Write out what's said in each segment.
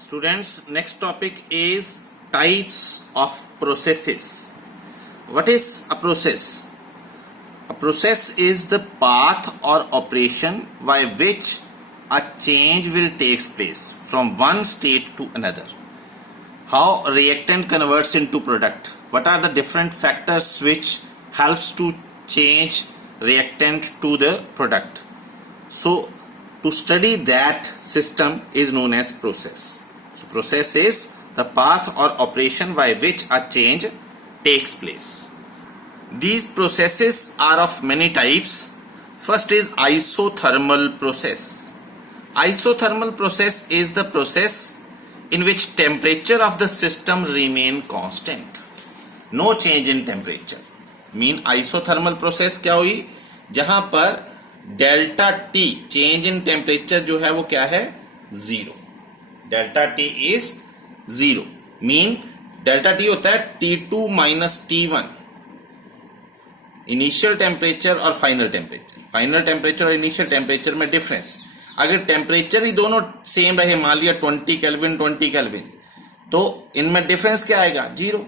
Students, next topic is types of processes. What is a process? A process is the path or operation by which a change will take place from one state to another. How a reactant converts into product. What are the different factors which helps to change reactant to the product? So, to study that system is known as process. So, process is the path or operation by which a change takes place. These processes are of many types. First is isothermal process. Isothermal process is the process in which temperature of the system remain constant. No change in temperature. Mean isothermal process क्या हुई? जहां पर delta T change in temperature जो है वो क्या है? Zero. Delta T is zero. Mean delta T होता है T2 minus T1. Initial temperature और फाइनल टेम्परेचर. फाइनल टेम्परेचर और इनिशियल टेम्परेचर में डिफरेंस. अगर टेम्परेचर ही दोनों सेम रहे, मान लिया 20 केल्विन 20 केल्विन, तो इनमें डिफरेंस क्या आएगा? जीरो.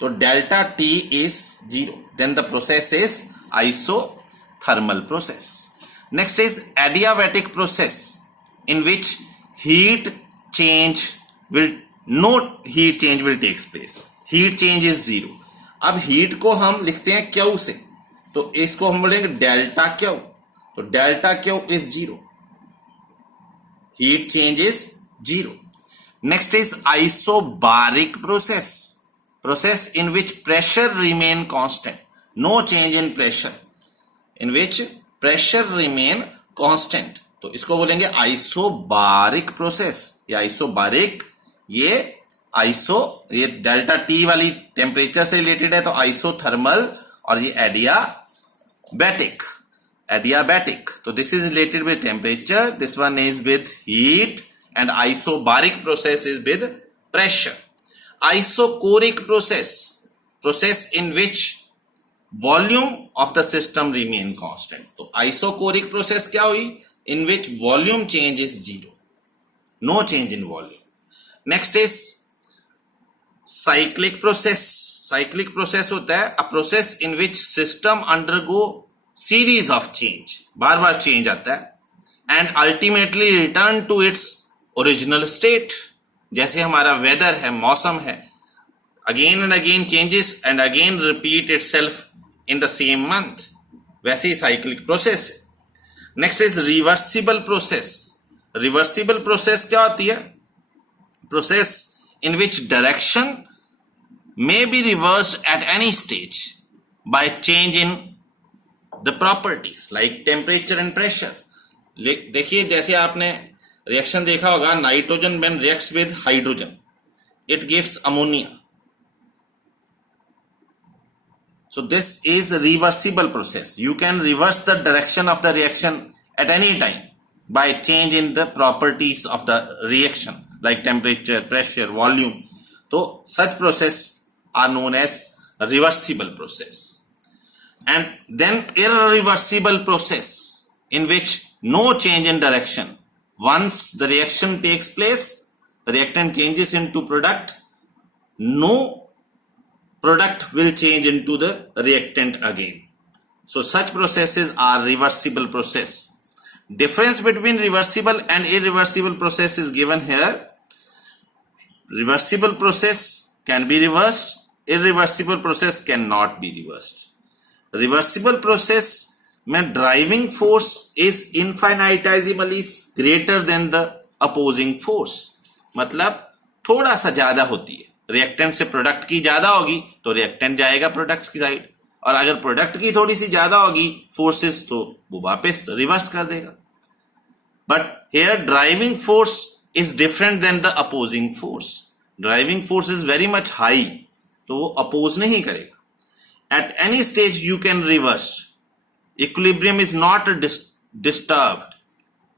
तो delta T is zero. Then the process is isothermal process. Next is adiabatic process in which no heat change will takes place. Heat change is zero. अब heat को हम लिखते हैं क्यू से, तो इसको हम बोलेंगे डेल्टा क्यू. तो delta Q is zero. Heat change is zero. Next is isobaric process. Process in which pressure remain constant. No change in pressure. In which pressure remain constant. तो इसको बोलेंगे isobaric process. ये isobaric, ये delta T वाली temperature से related है, तो isothermal, और ये adiabatic. तो this is related with temperature, this one is with heat, and isobaric process is with pressure. Isochoric process in which volume of the system remain constant. तो isochoric process क्या हुई? In which volume change is zero. No change in volume. Next is cyclic process. Cyclic process होता है a process in which system undergo series of change. Bar bar change आता है and ultimately return to its original state. जैसे हमारा weather है, मौसम है, again and again changes and again repeat itself in the same month. वैसे ही cyclic process. Next is reversible process. Reversible process क्या होती है? Process in which direction may be reversed at any stage by change in the properties like temperature and pressure. देखिए, जैसे आपने reaction देखा होगा, nitrogen when reacts with hydrogen, it gives ammonia. So this is a reversible process. You can reverse the direction of the reaction at any time by change in the properties of the reaction like temperature, pressure, volume. So such process are known as reversible process. And then irreversible process in which no change in direction. Once the reaction takes place, the reactant changes into product, no product will change into the reactant again. So such processes are reversible process. Difference between reversible and irreversible process is given here. Reversible process can be reversed, irreversible process cannot be reversed. Reversible process में driving force is infinitesimally greater than the opposing force. मतलब थोड़ा सा ज्यादा होती है. Reactant से product की ज्यादा होगी तो रिएक्टेंट जाएगा प्रोडक्ट की साइड, और अगर प्रोडक्ट की थोड़ी सी ज्यादा होगी फोर्सेस, तो वो वापस रिवर्स कर देगा. But here driving force is different than the opposing force. Driving force is very much high, तो वो अपोज नहीं करेगा. At any stage you can reverse. Equilibrium is not disturbed,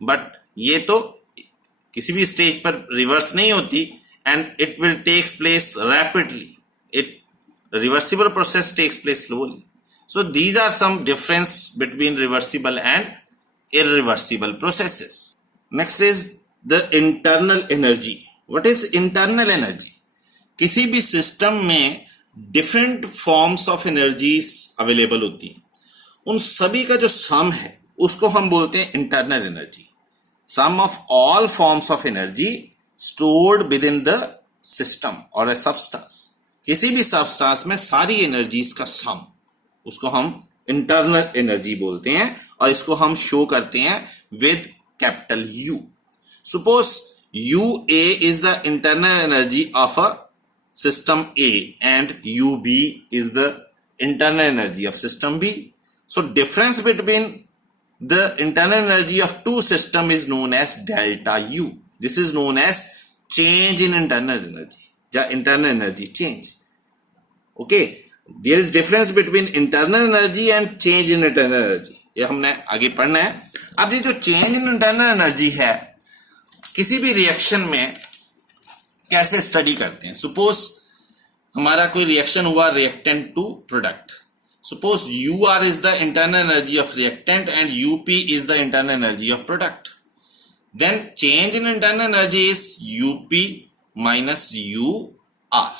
but ये तो किसी भी स्टेज पर रिवर्स नहीं होती, and it will takes place rapidly. Reversible process takes place slowly. So these are some difference between reversible and irreversible processes. Next is the internal energy. What is internal energy? किसी भी system में different forms of energies available होती हैं, उन सभी का जो सम है उसको हम बोलते हैं internal energy. Sum of all forms of energy stored within the system और ए सबस्टेंस। किसी भी सबस्टेंस में सारी एनर्जीज का सम, उसको हम इंटरनल एनर्जी बोलते हैं और इसको हम शो करते हैं with capital you. Suppose UA is the internal energy of a system A and UB is the internal energy of system B. So difference between the internal energy of two systems is known as delta U. This is known as change in internal energy, the internal energy change. Okay, there is difference between internal energy and change in internal energy. ये हमने आगे पढ़ना है। अब ये जो change in internal energy है, किसी भी रिएक्शन में कैसे स्टडी करते हैं? सपोज हमारा कोई रिएक्शन हुआ reactant to product. Suppose UR is the internal energy of reactant and UP is the internal energy of product. Then change in internal energy is UP minus UR.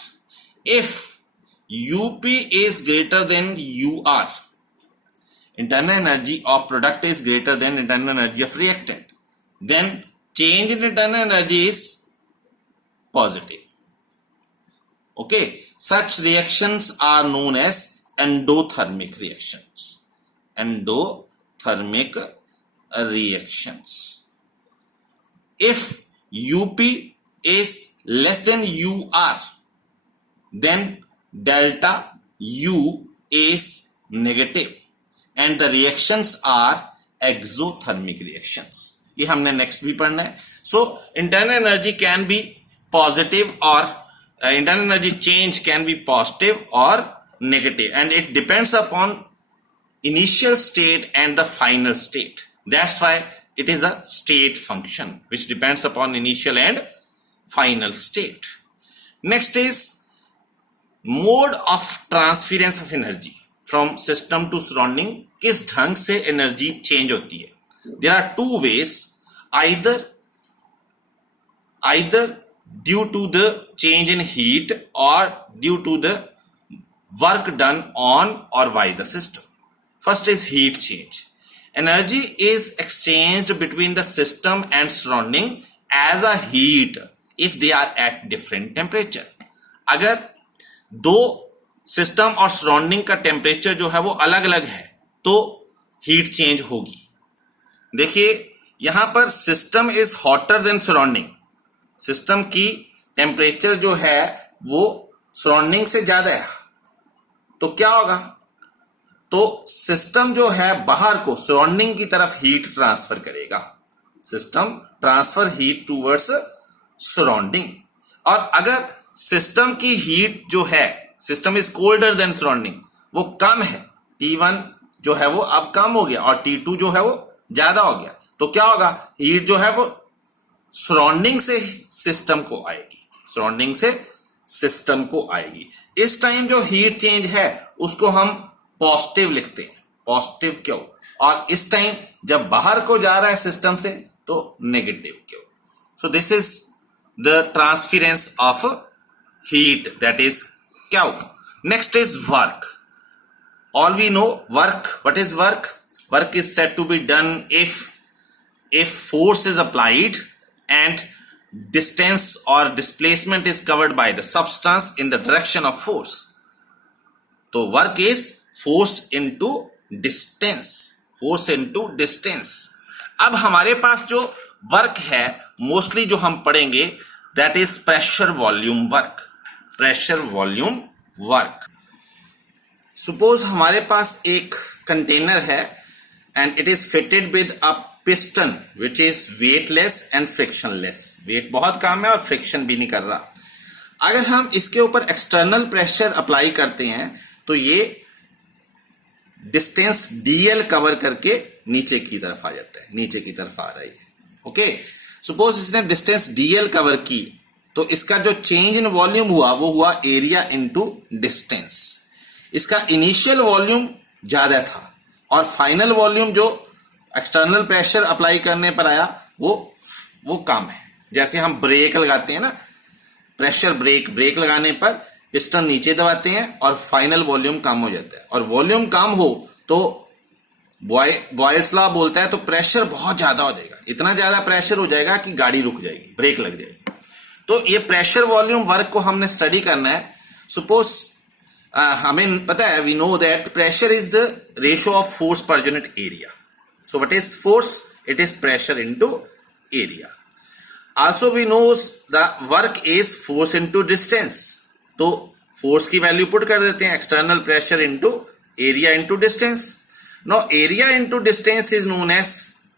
If UP is greater than UR, internal energy of product is greater than internal energy of reactant, then change in internal energy is positive. Okay, such reactions are known as endothermic reactions. Endothermic reactions. If UP is less than UR, then delta U is negative and the reactions are exothermic reactions. ये हमने next भी पढ़ना है. So internal energy can be positive or internal energy change can be positive or negative, and it depends upon initial state and the final state. That's why it is a state function which depends upon initial and final state. Next is mode of transference of energy from system to surrounding. किस ढंग से energy change होती है? There are two ways, either due to the change in heat or due to the work done on or by the system. First is heat change. Energy is exchanged between the system and surrounding as a heat if they are at different temperature. अगर दो system और surrounding का temperature जो है वो अलग अलग है तो हीट चेंज होगी. देखिए यहां पर system is hotter then surrounding. System की टेम्परेचर जो है वो सराउंडिंग से ज्यादा है, तो क्या होगा? तो सिस्टम जो है बाहर को सराउंडिंग की तरफ हीट ट्रांसफर करेगा. System transfer heat towards surrounding. और अगर सिस्टम की हीट जो है, system is colder than surrounding, वो कम है, T1 जो है वो अब कम हो गया और T2 जो है वो ज्यादा हो गया, तो क्या होगा? हीट जो है वो सराउंडिंग से सिस्टम को आएगी, सराउंडिंग से सिस्टम को आएगी. इस टाइम जो हीट चेंज है उसको हम पॉजिटिव लिखते हैं. पॉजिटिव क्यों? और इस टाइम जब बाहर को जा रहा है सिस्टम से तो नेगेटिव क्यों? So this is the transference of heat, that is क्या होगा? Next is work. All we know work. What is work? Work is said to be done if force is applied and distance or displacement is covered by the substance in the direction of force. So work is force into distance. Force into distance. अब हमारे पास जो work है mostly जो हम पढ़ेंगे that is pressure volume work. Pressure volume work. Suppose हमारे पास एक container है and it is fitted with a piston which is weightless and frictionless. Weight बहुत कम है और फ्रिक्शन भी नहीं कर रहा. अगर हम इसके ऊपर एक्सटर्नल प्रेशर अप्लाई करते हैं तो ये डिस्टेंस dl कवर करके नीचे की तरफ आ जाता है, नीचे की तरफ आ रही है. ओके, सपोज इसने डिस्टेंस dl कवर की तो इसका जो चेंज इन वॉल्यूम हुआ वो हुआ एरिया इनटू डिस्टेंस. इसका इनिशियल वॉल्यूम ज्यादा था और फाइनल वॉल्यूम जो एक्सटर्नल प्रेशर अप्लाई करने पर आया वो कम है. जैसे हम ब्रेक लगाते हैं ना, प्रेशर ब्रेक लगाने पर पिस्टन नीचे दबाते हैं और फाइनल वॉल्यूम कम हो जाता है, और वॉल्यूम कम हो तो बॉयल्स लॉ बोलता है तो प्रेशर बहुत ज्यादा हो जाएगा, इतना ज्यादा प्रेशर हो जाएगा कि गाड़ी रुक जाएगी, ब्रेक लग जाएगी। तो ये प्रेशर वॉल्यूम वर्क को हमने स्टडी करना है। सपोज हमें पता है, we know that pressure is the ratio of force per unit area. So what is force? It is pressure into area. Also we knows the work is force into distance, तो force की value put कर देते हैं, external pressure into area into distance. No area into distance is known as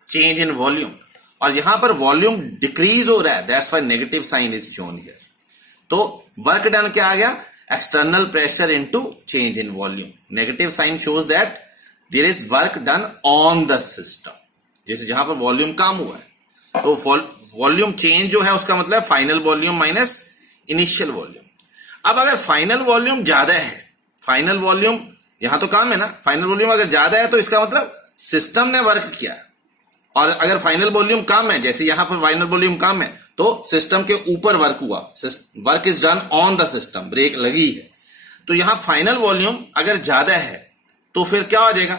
change in volume, और यहां पर volume decrease हो रहा है, that's why negative sign is shown here. तो वर्क डन क्या आ गया? External pressure into change in volume. Negative sign shows that there is work done on the system, जैसे जहां पर वॉल्यूम कम हुआ है तो वॉल्यूम चेंज जो है उसका मतलब final volume minus initial volume. अब अगर फाइनल वॉल्यूम ज्यादा है, फाइनल वॉल्यूम यहां तो कम है ना, फाइनल वॉल्यूम अगर ज्यादा है तो इसका मतलब सिस्टम ने वर्क किया, और अगर फाइनल वॉल्यूम कम है, जैसे यहां पर फाइनल वॉल्यूम कम है तो सिस्टम के ऊपर वर्क हुआ, work is done on the system, break लगी है। तो यहां फाइनल वॉल्यूम अगर ज्यादा है तो फिर क्या हो जाएगा?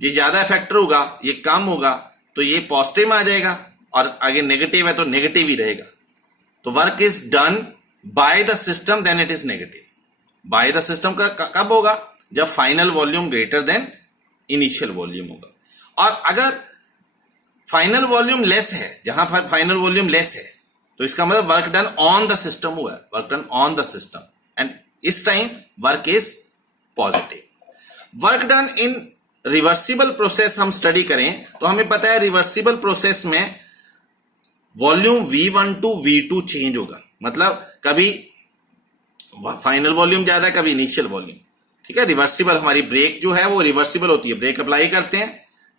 ये ज्यादा फैक्टर होगा, ये कम होगा तो ये पॉजिटिव में आ जाएगा, और आगे नेगेटिव है तो नेगेटिव ही रहेगा। तो work is done by the system then it is negative. By the system का कब होगा? जब final volume greater than initial volume होगा। और अगर फाइनल वॉल्यूम लेस है, जहां पर फाइनल वॉल्यूम लेस है तो इसका मतलब work done on the system हुआ है, work done on the system, and इस time work is positive. Work done in reversible process हम स्टडी करें तो हमें पता है रिवर्सिबल प्रोसेस में volume V1 to V2 change होगा, मतलब कभी फाइनल वॉल्यूम ज्यादा, कभी इनिशियल वॉल्यूम। ठीक है, रिवर्सिबल, हमारी ब्रेक जो है वो रिवर्सिबल होती है, ब्रेक अप्लाई करते हैं,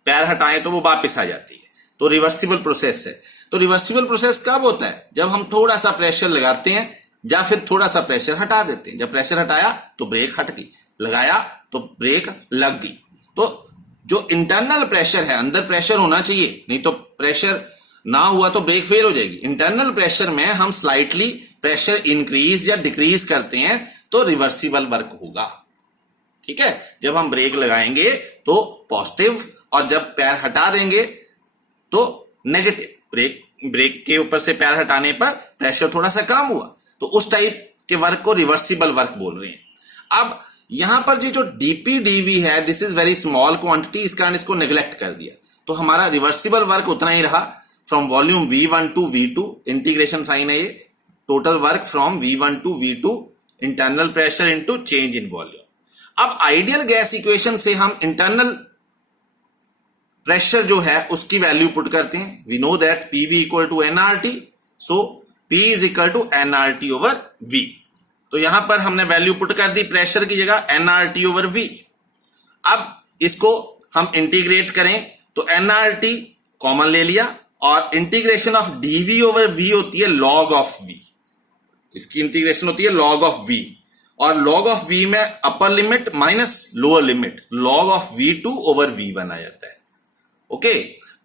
पैर हटाएं तो वो वापस आ जाती है, तो रिवर्सिबल प्रोसेस है। तो रिवर्सिबल प्रोसेस कब होता है? जब हम थोड़ा सा प्रेशर लगाते हैं या फिर थोड़ा सा प्रेशर हटा देते हैं। जब प्रेशर हटाया तो ब्रेक हट गई, लगाया तो ब्रेक लग गई। तो जो इंटरनल प्रेशर है, अंदर प्रेशर होना चाहिए, नहीं तो प्रेशर ना हुआ तो ब्रेक फेल हो जाएगी। इंटरनल प्रेशर में हम स्लाइटली प्रेशर इंक्रीज या डिक्रीज करते हैं तो रिवर्सिबल वर्क होगा। ठीक है, जब हम ब्रेक लगाएंगे तो पॉजिटिव, और जब पैर हटा देंगे तो नेगेटिव। ब्रेक के ऊपर से पैर हटाने पर प्रेशर थोड़ा सा कम हुआ, तो उस टाइप के वर्क को रिवर्सिबल वर्क बोल रहे हैं। अब यहां पर जो dp/dv है, this is very small quantity, इस कारण इसको नेग्लेक्ट कर दिया, तो हमारा रिवर्सिबल वर्क उतना ही रहा, from volume V1 to V2, integration sign है ये, total work from V1 to V2, internal pressure into change in volume. अब आइडियल गैस इक्वेशन से हम इंटरनल प्रेशर जो है उसकी वैल्यू पुट करते हैं। We know that PV equal to nRT, so P is equal to nRT over V। तो यहां पर हमने वैल्यू पुट कर दी प्रेशर की जगह nRT ओवर V। अब इसको हम इंटीग्रेट करें तो nRT कॉमन ले लिया, और integration of dV over V होती है log ऑफ V, इसकी इंटीग्रेशन होती है log ऑफ V, और log ऑफ V में upper limit minus lower limit, log of V2 over V1 आ जाता है। ओके,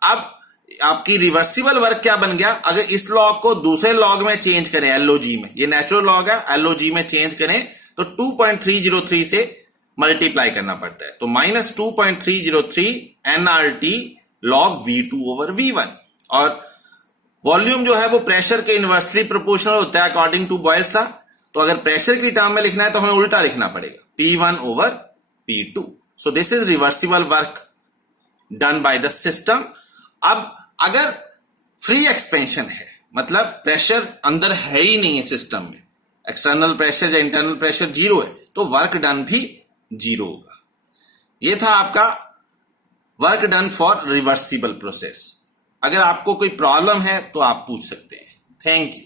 अब आपकी रिवर्सिबल वर्क क्या बन गया? अगर इस लॉग को दूसरे लॉग में चेंज करें, LOG में, ये नेचुरल लॉग है, LOG में चेंज करें तो 2.303 से मल्टीप्लाई करना पड़ता है, तो minus 2.303 nRT log V2 over V1। और वॉल्यूम जो है वो प्रेशर के इनवर्सली प्रोपोर्शनल होता है अकॉर्डिंग टू बॉयल्स लॉ। तो अगर प्रेशर की टर्म में लिखना है तो हमें उल्टा लिखना पड़ेगा, P1 over P2। So this is reversible work done by the system. अब अगर फ्री एक्सपेंशन है, मतलब प्रेशर अंदर है ही नहीं है सिस्टम में, एक्सटर्नल प्रेशर या इंटरनल प्रेशर जीरो है, तो वर्क डन भी जीरो होगा। यह था आपका work done for reversible process. अगर आपको कोई प्रॉब्लम है तो आप पूछ सकते हैं। Thank you.